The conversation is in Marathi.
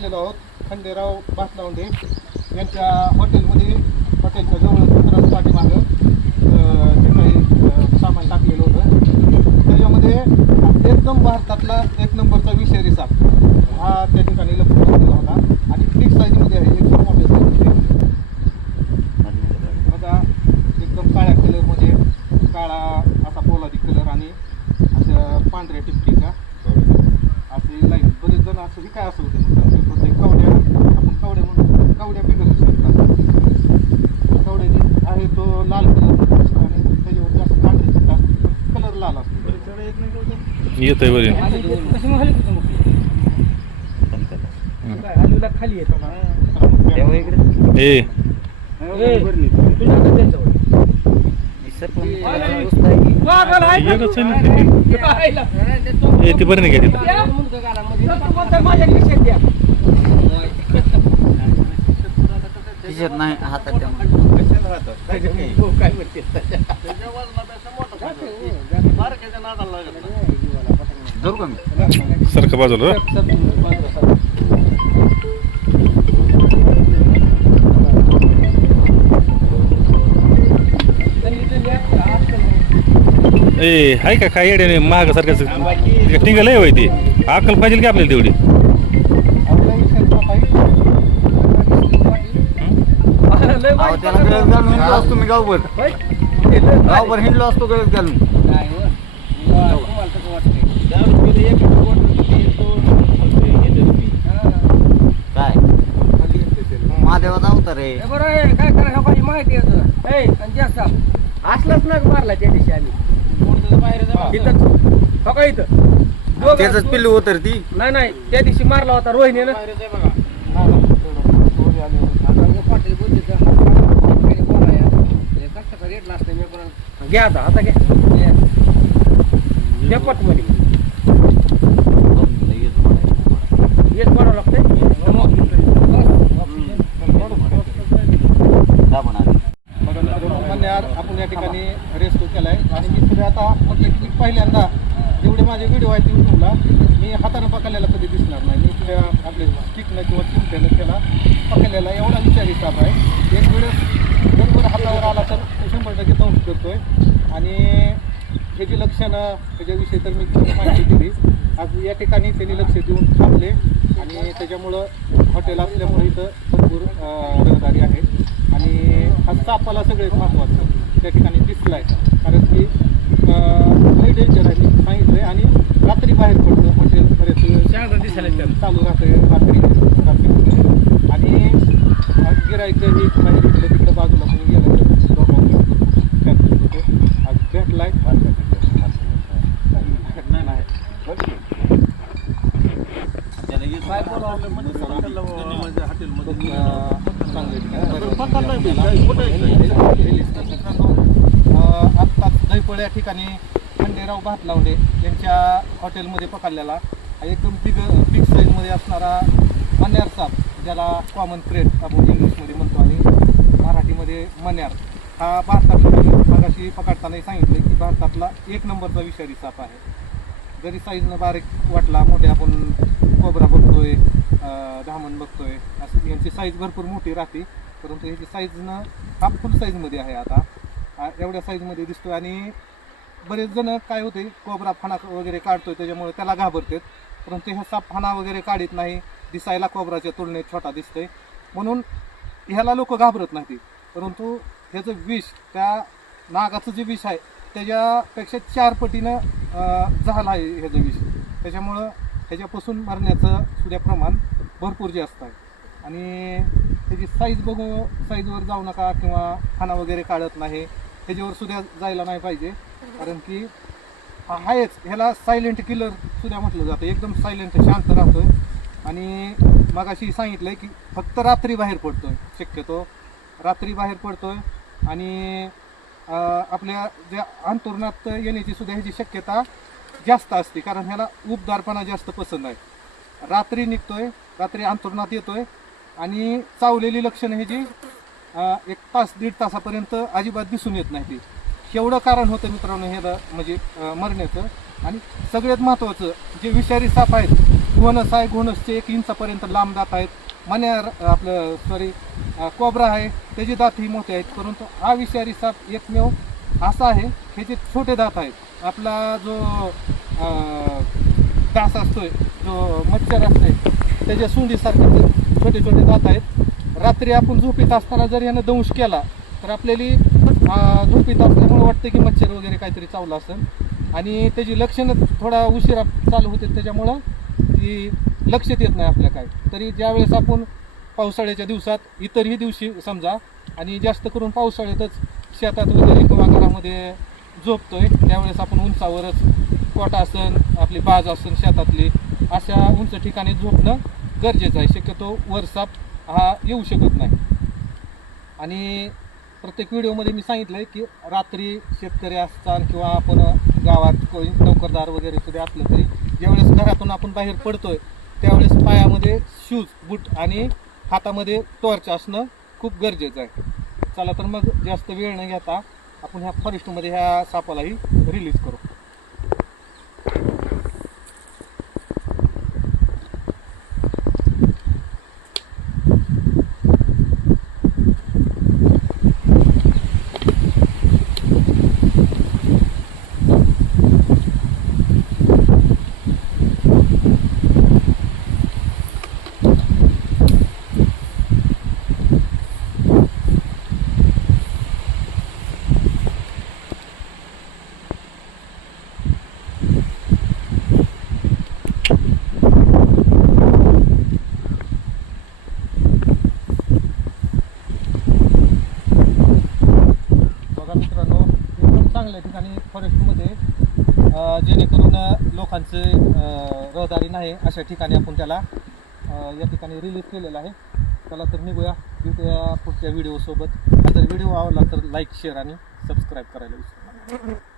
आलेलो आहोत खंडेराव भातलावंडे यांच्या हॉटेलमध्ये, हॉटेलच्या जवळ पाठीमागं जे काही सामान टाकलेलं होतं त्याच्यामध्ये एकदम भारतातला एक नंबरचा विषारी साप हा त्या ठिकाणी लपवून ठेवला होता आणि बिग साईजमध्ये आहे, एकदम मोठ्या साईजमध्ये. बघा एकदम काळ्या कलरमध्ये, काळा असा पोलादी कलर आणि असं पांढऱ्या टिपकीचा असे लाईन. बरेच जण असं काय असं होते कवड्या, आपण कवड्या म्हणून कवड्या बिघडू शकतात. कवड्याची आहे तो लाल कलर आणि त्याच्यावर जास्त पांढरे चिट्टा कलर लाल असतो. येत आहे बरे खाली येतो ते बरं नाही का तिथं नाही हातात सारखं बाजूला ए हाय का काय येड्याने महाग सारखं टिंगल आहे होय ती अक्कल पाहिजे की आपल्याला तेवढी. तुम्ही गावभर गावभर हिंडलो असतो गळत घालून. काय महादेवाचा अवतार आहे. काय करायला पाहिजे माहिती होतं जास्त असलाच ना मारला त्या दिवशी आम्ही इथं त्याच पिल्लू होत ती. नाही त्या दिवशी मारला होता रोहिणीनं. घ्या आता घ्या पटमध्ये येत पडावं लागतंय. मन्यार आपण या ठिकाणी रेस्क्यू केलाय आणि मी सुद्धा आता म्हटलं की पहिल्यांदा जेवढे माझे व्हिडिओ आहेत यूट्यूबला मी हातानं पकडलेला कधी दिसणार नाही. मी तुझ्या आपल्या स्टिकनं किंवा चिमट्यानं त्याला पकडलेला एवढा विचारी साप आहे. एक वेळेस बरोबर हातावर आला तर 100% दंश करतोय आणि ह्याची लक्षणं त्याच्याविषयी तर मी माहिती दिली. आज या ठिकाणी त्यांनी लक्ष देऊन थांबले आणि त्याच्यामुळं हॉटेल असल्यामुळे इथं भरपूर रहदारी आहे आणि हा सापाला सगळ्यात महत्त्वाचं त्या ठिकाणी दिसला आहे कारण की लई डेंजर आहे मी सांगितलं आणि रात्री बाहेर पडतं हॉटेल बरेच दिसायला चालू राहतं रात्री आणि गिरायचं ही बाहेर इकडे तिकडं बाजूला म्हणून गेलं तर आज भेटलाय आत्ताच दहीपळ या ठिकाणी खंडेराव भातलावंडे यांच्या हॉटेलमध्ये पकडलेला एकदम बिग साईजमध्ये असणारा मन्यार साप, ज्याला कॉमन क्रेट आपण इंग्लिशमध्ये म्हणतो आणि मराठीमध्ये मन्यार, हा भारतातला मागाशी पकडतानाही सांगितलं की भारतातला एक नंबरचा विषारी साप आहे. जरी साईजनं बारीक वाटला, मोठे आपण कोबरा बघतोय, धामण बघतोय, असं यांची साईज भरपूर मोठी राहते, परंतु ह्याची साईजनं हा फुल साईजमध्ये आहे. आता एवढ्या साईजमध्ये दिसतोय आणि बरेच जण काय होते कोबरा फणा वगैरे काढतोय त्याच्यामुळे त्याला घाबरतात, परंतु ह्या साप फणा वगैरे काढत नाही, दिसायला कोबराच्या तुलनेत छोटा दिसतोय म्हणून ह्याला लोक घाबरत नाहीत. परंतु ह्याचं विष, त्या नागाचं जे विष आहे त्याच्यापेक्षा 4 पटीनं झालं आहे ह्याचं विष, त्याच्यामुळं ह्याच्यापासून मरण्याचं सुद्धा प्रमाण भरपूर जास्त आहे. आणि त्याची साईज बघू, साईजवर जाऊ नका किंवा खाना वगैरे काढत नाही ह्याच्यावर सुद्धा जायला नाही पाहिजे, कारण की आहेच ह्याला सायलेंट किलर सुद्धा म्हटलं जातं. एकदम सायलेंट शांत राहतोय आणि मगाशी सांगितलंय की फक्त रात्री बाहेर पडतोय, शक्यतो रात्री बाहेर पडतोय आणि आपल्या ज्या अंतरुणात येण्याची सुद्धा ह्याची शक्यता जास्त असते, कारण ह्याला उबदारपणा जास्त पसंत आहे. रात्री निघतोय, रात्री अंतरुणात येतोय आणि चावलेली लक्षणं ह्याची 1 तास 1.5 तासापर्यंत अजिबात दिसून येत नाही ती. एवढं कारण होतं मित्रांनो हे म्हणजे मरण्याचं. आणि सगळ्यात महत्त्वाचं जे विषारी साप आहेत, घोणस आहे, घोणसचे 1 इंचापर्यंत लांब दात आहेत. मण्यार आपलं कोब्रा आहे, त्याचे दातही मोठे आहेत. परंतु हा विषारी साप एकमेव असा आहे ह्याचे छोटे दात आहेत. आपला जो डास असतोय, जो मच्छर असतोय, त्याच्या सुंडीसारखे छोटे छोटे दात आहेत. रात्री आपण झोपीत असताना जर यानं दंश केला तर आपल्याला झोपीत असल्यामुळे वाटतं की मच्छर वगैरे काहीतरी चावलं असेल. आणि त्याची लक्षणं थोडा उशिरा चालू होते, त्याच्यामुळं ती लक्षात येत नाही आपल्या काय. तरी ज्यावेळेस आपण पावसाळ्याच्या दिवसात, इतरही दिवशी समजा, आणि जास्त करून पावसाळ्यातच शेतात वगैरे किंवा घरामध्ये झोपतोय, त्यावेळेस आपण उंचावरच कोटा असन, आपली बाज असन शेतातली, अशा उंच ठिकाणी झोपणं गरजेचं आहे. शक्यतो वर साप हा येऊ शकत नाही. आणि प्रत्येक व्हिडिओमध्ये मी सांगितलं आहे की रात्री शेतकरी असतात किंवा आपण गावात कोणी नोकरदार वगैरे सुद्धा असलं तरी ज्यावेळेस घरातून आपण बाहेर पडतोय त्यावेळेस पायामध्ये शूज, बूट आणि हातामध्ये टॉर्च असणं खूप गरजेचं आहे. चला तर मग जास्त वेळ न घेता आपण ह्या फॉरेस्टमध्ये ह्या सापालाही रिलीज करू. चांगल्या ठिकाणी फॉरेस्टमध्ये जेणेकरून लोकांचे रहदारी नाही अशा ठिकाणी आपण त्याला या ठिकाणी रिलीज केलेलं आहे. चला तर निघूया, भेटूया पुढच्या व्हिडिओसोबत. जर व्हिडिओ आवडला तर लाईक, शेअर आणि सबस्क्राईब करायला विसरू नका.